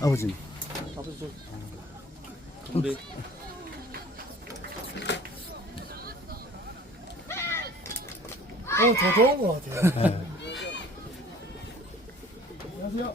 아버지. 아버지 저 근데 어, 더 더운 것 같아요. 네. 안녕하세요.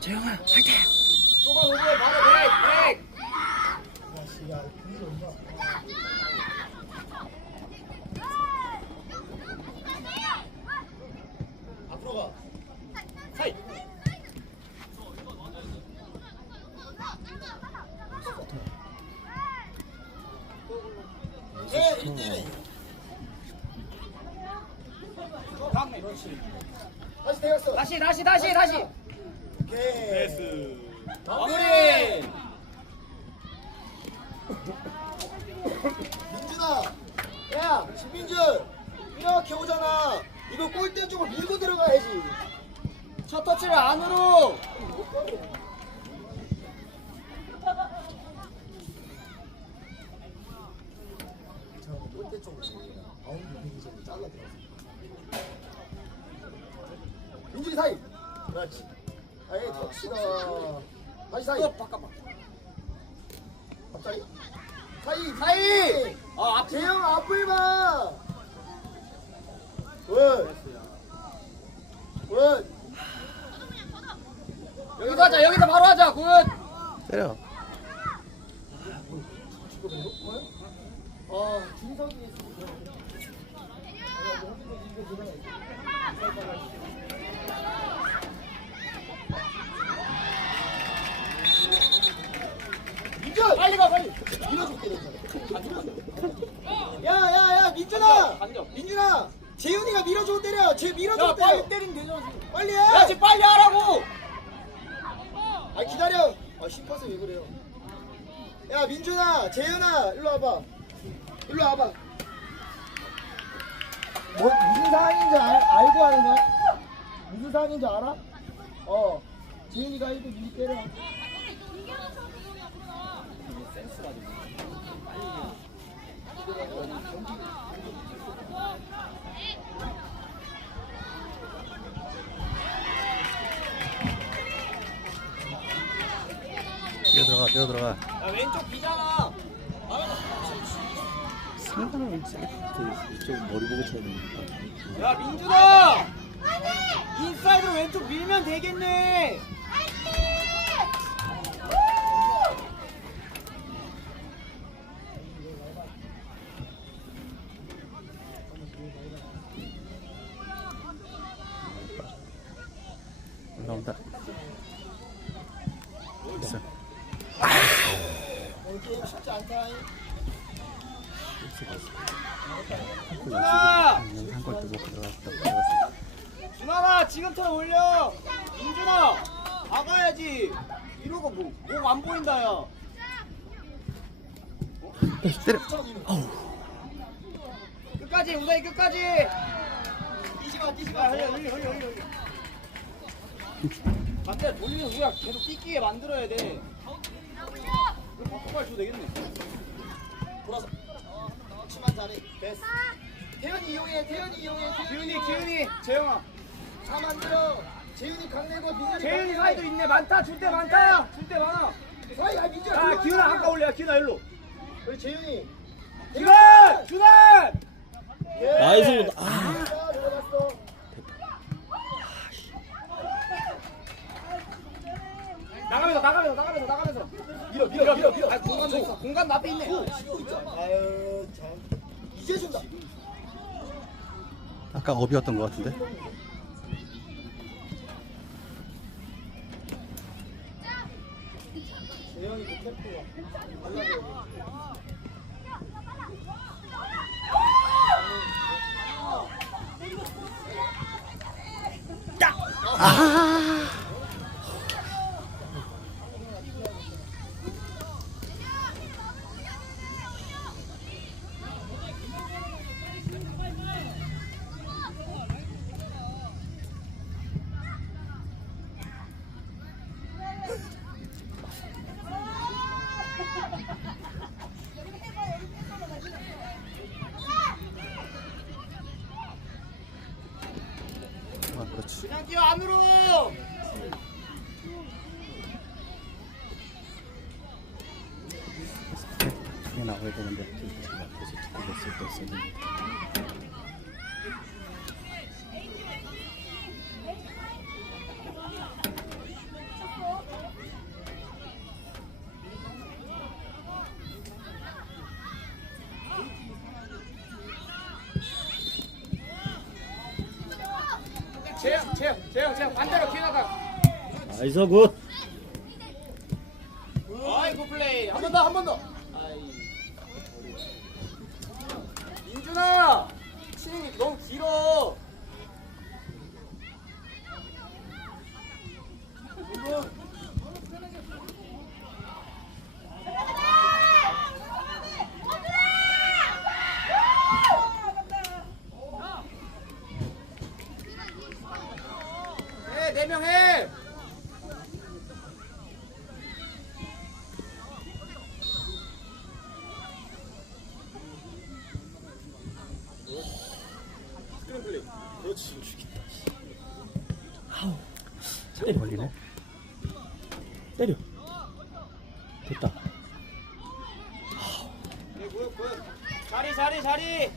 재영아 화이팅 소가 오면 바로 백, 백. 야, 씨, 야, 분위기 온다. 앞으로 가. 하이 네, 1대1. 다음에 그렇지 다시 대갔어. 다시 다시 다시 다시 오케이. 베스 마무리. 마무리 민준아, 야, 신민준, 이렇게 오잖아. 이거 골대 쪽으로 밀고 들어가야지. 첫 터치를 안으로 자, 골대 쪽으로 밀리라. 바운드 밀기 전에 잘라 들어갔어. 민준이 사이. 그렇지. 아예 터치다. 다시 사이. 바깥 바 앞자리. 사이, 사이. 아 앞. 재영 앞을 봐. 굿. 굿. 여기서 하자 여기서 바로 하자 굿 때려. 아, 준석이 민준! 빨리 가 빨리 밀어줄게 내가. 야, 야, 야, 민준아! 민준아! 재윤이가 밀어주고 때려. 쟤야 때려. 때리면 되잖아 지금. 빨리 해. 야 지금 빨리 하라고 아 기다려. 아 심파서 왜 그래요? 야 민준아, 재윤아, 일로 와봐. 일로 와봐. 뭐 무슨 상황인지 알, 알고 하는 거야? 무슨 상황인지 알아? 어. 재윤이가 이거 니 때려. 뛰어 들어가, 뛰어 들어가. 야 왼쪽 비잖아 상관은 세게 그 이쪽 머리 보고 쳐야 되니까. 야 민준아! 인사이드로 왼쪽 밀면 되겠네 올라온다. 됐어. 오늘 게임 쉽지 않다. 준아 한골 뜨고 들어갔다. 들어갔어. 준아가 지금처럼 올려 민준아 나가야지 이러고 뭐목 안 보인다 야 때려. 끝까지 우사이 끝까지 뛰지 마, 뛰지 야 마. 흘려 흘려 흘려 흘려 반대 돌리면 우리가 계속 뛰기게 만들어야 돼 이거 바꿔발 줘도 되겠네 돌아서. 치만 잘해. 됐어. 태연이 이용해, 태연이 이용해. 기훈이 기훈이 재영아 다 만들어. 재윤이 강내고 민준이 재윤이. 사이도 있네 많다 줄 때 많다 줄 때 많아 사이, 아 민준아. 야 들어가, 기훈아. 아까 올려 야 기훈아 일로 우리 재윤이. 준아 준아 예. 나이스. 아. 들어갔어. 나가면서 나가면서 나가면서 나가면서 밀어, 밀어, 밀어, 밀어. 아 공간도 있어 공간도 앞에 있네 아유, 참. 이제 준다. 아까 업이었던 것 같은데. Ah. 크게 나와야 되는데 제가 앞에서 듣고 있을 때 쓰는 재영 재영 재영 재영 반대로 뒤에 나가. 나이스 굿 아이고 플레이 한 번 더 한 번 더. 아이. 민준아 치는 게 너무 길어. 해, 네명 해. 스크린 플레이. 그렇지. 때려 걸리네 때려 됐다 네, 굿, 굿. 자리, 자리, 자리.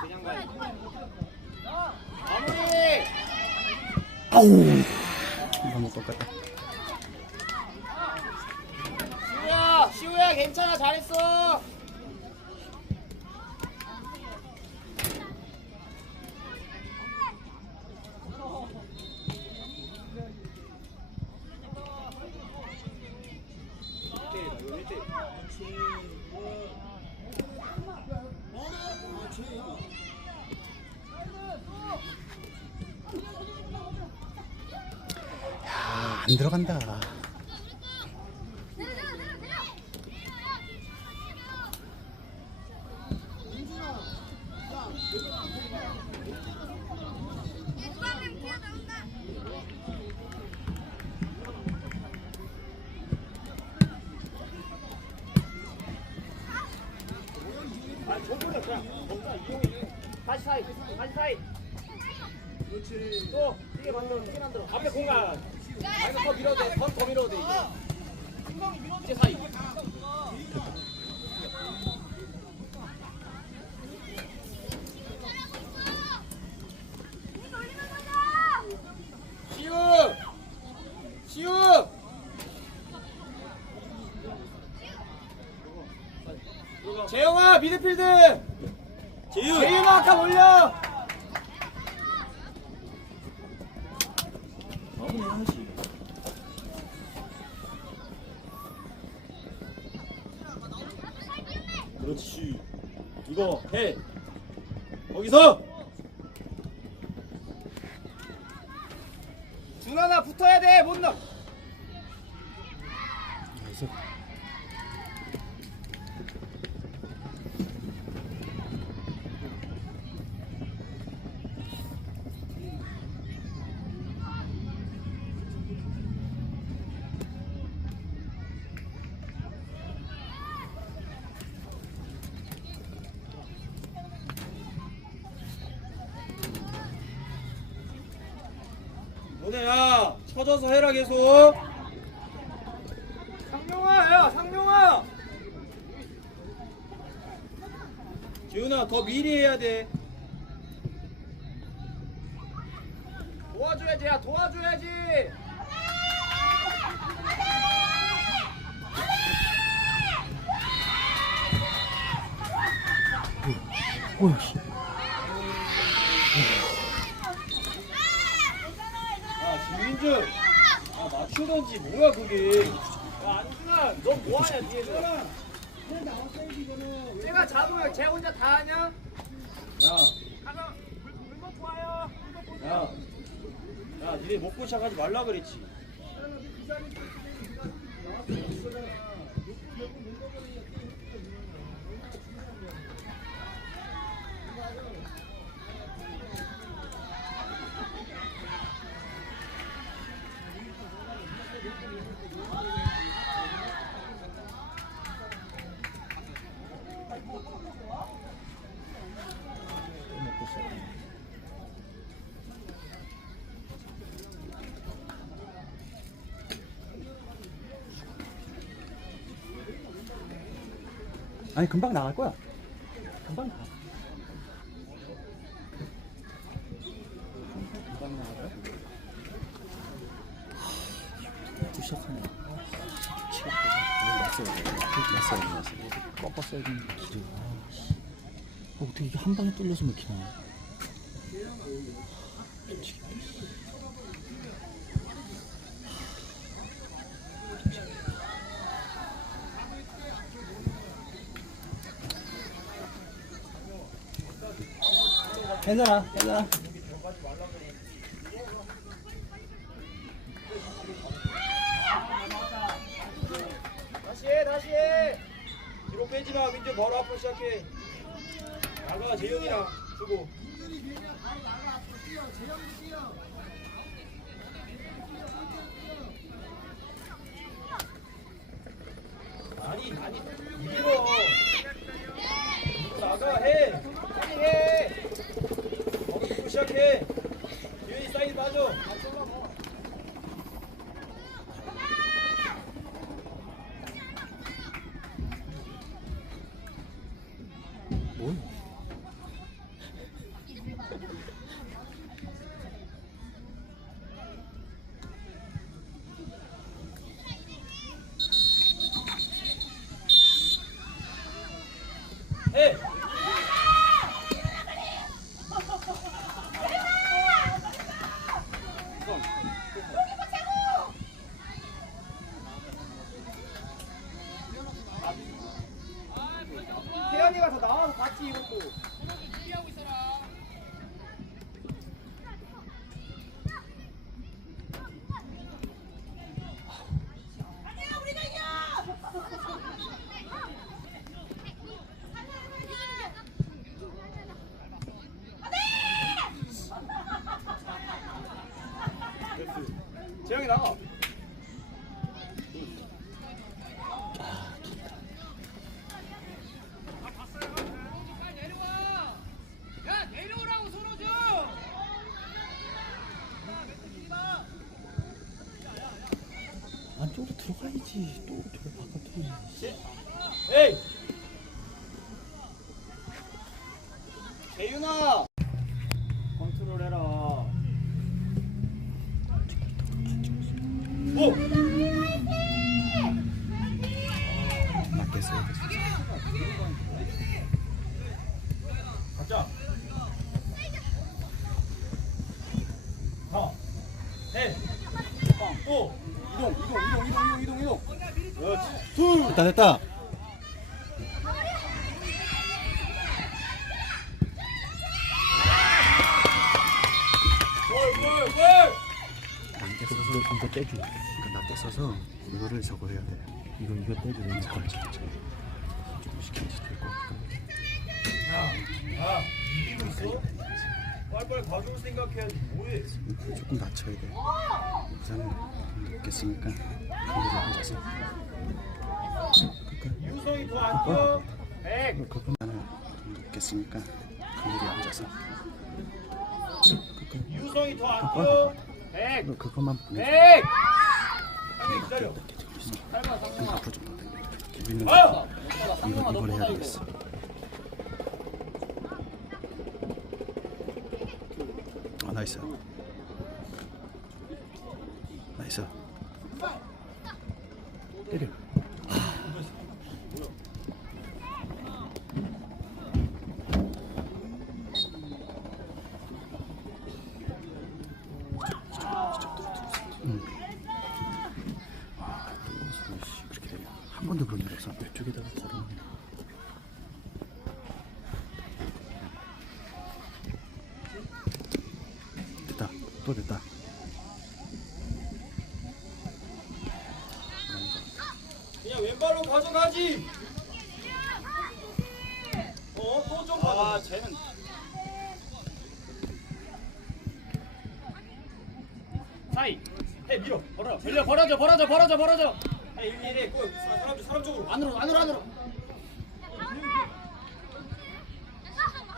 그냥 가야 마무리. 아우. 너무 똑같다. 시우야, 시우야, 괜찮아, 잘했어. 야, 안 들어간다 아, 저거는 그냥 먹자, 이용이. 다시 사이, 다시 사이. 그렇지. 또, 뛰게 만들어, 뛰게 만들어. 앞에 공간. 아니면 더 밀어도 돼, 더, 더 밀어도 돼, 이제. 사이. 시우! 시우! 재영아 미드필드 재윤 재윤아 아까 올려 마무리해야지 그렇지 이거 해 거기서 준하나 붙어야 돼못 넣 쳐져서 해라 계속. 상용아 야 상용아. 지훈아 더 미리 해야 돼. 도와줘야지 야 도와줘야지. 오씨 맞추던지 뭐야 그게 야 안준아 너 뭐하냐 뒤에서 제가 잡으면 쟤 혼자 다 하냐? 야 가서 물 먹고 와요 야, 야 니네 먹고 시작하지 말라 그랬지 아니 금방 나갈 거야. 금방 나. 금방 나갈 거야. 또 시작하네. 났어요. 났어요. 났어요. 꺾었어야 씨. 어, 어떻게 이게 한 방에 뚫려서 막히나? 괜찮아, 괜찮아. 다시 해 다시 해. 뒤로 빼지 마. 민준 바로 앞으로 시작해. 나가 재현이랑 주고. 아니 가자 가 해. 또 이동 이동 이동 이동 이동 이동 이동 그렇지 둘 됐다 됐다. 나 떼서서 이거를 저거 해야 돼. 이거 이거 떼줘. 왠지 걸지. 좀 시켜야지 될 거. 야, 이기고 있어? 빨리빨리 가져올 생각해야지 뭐해 조금 낮춰야 돼. 우선은 늦겠으니까 거기서 앉아서. 그러니까 유성이 더안 뛰어 백 그거만은 늦겠으니까 거기서 앉아서. 그러니까 유성이 더안 아, 뛰어 아, 백너 그것만 보내. 백 아유 이거 이걸 해야 되겠어. 아 나이스. 나이스. 때려. 응. 아, 또 무슨 씨, 그렇게 되냐? 한 번도 그런 적 없어. 이쪽에다가 걸어. 됐다. 또 됐다. 그냥 왼발로 가져가지. 어 또좀 아, 쟤는. 사이. 해 밀어. 벌어 벌려 벌어져 벌어져 벌어져 벌어져. 해 일일이 그 사람 사람 쪽으로. 안으로 안으로 안으로.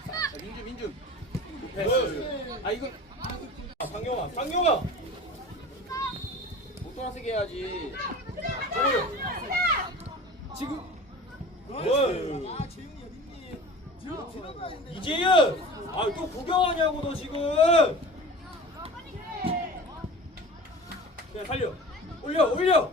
자, 민준 민준. 패스 아 이거. 아, 상용아 상용아. 못 돌아서게 해야지. 저거요 지금. 이재윤! 아, 또 구경하냐고, 너 지금! 그냥 살려. 올려, 올려!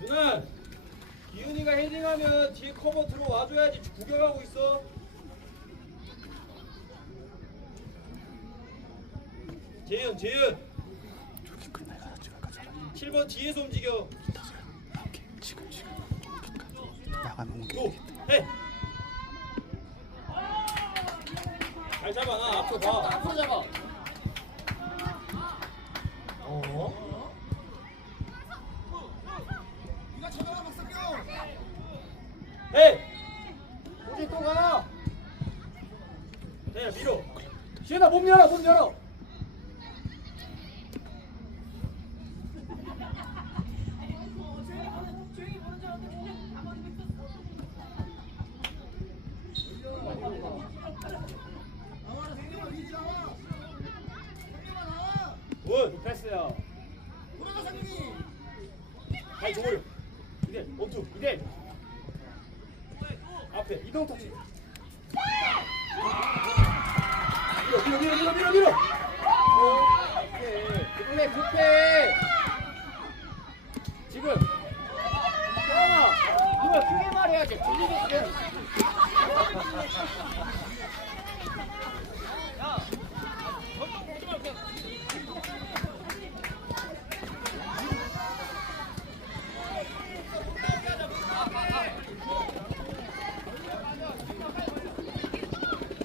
누나! 헤딩하면 뒤에 커버 들어와줘야지 구경하고 있어. 재현, 재현! 날 가자 지금 가자 7번 뒤에서 움직여. 오케이 지금 지금 나가면 옮겨 또 해. 잘 잡아 나 앞으로 봐. 앞으로 잡아. 어? 몸 열어 몸 열어. 원 패스야. 아이 정우려. 이대 원투 이대. 앞에 이동 터치. 밀어 밀어 밀어 밀어 밀어 밀어. 오케이. 급해 급해. 지금. 형아, 누가 크게 말해야지. 들리게 그래.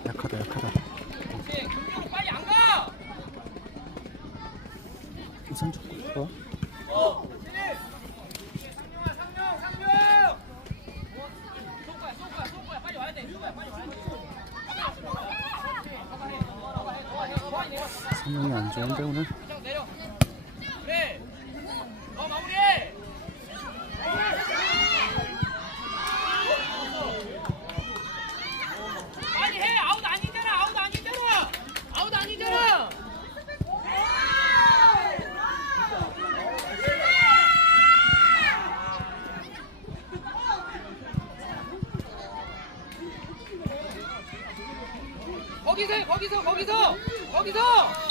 약하다 약하다 빨리 안 가. 우선 좀 어? 상황이 안 좋은데 오늘 아웃 아니잖아. 거기서 해 거기서 거기서 거기서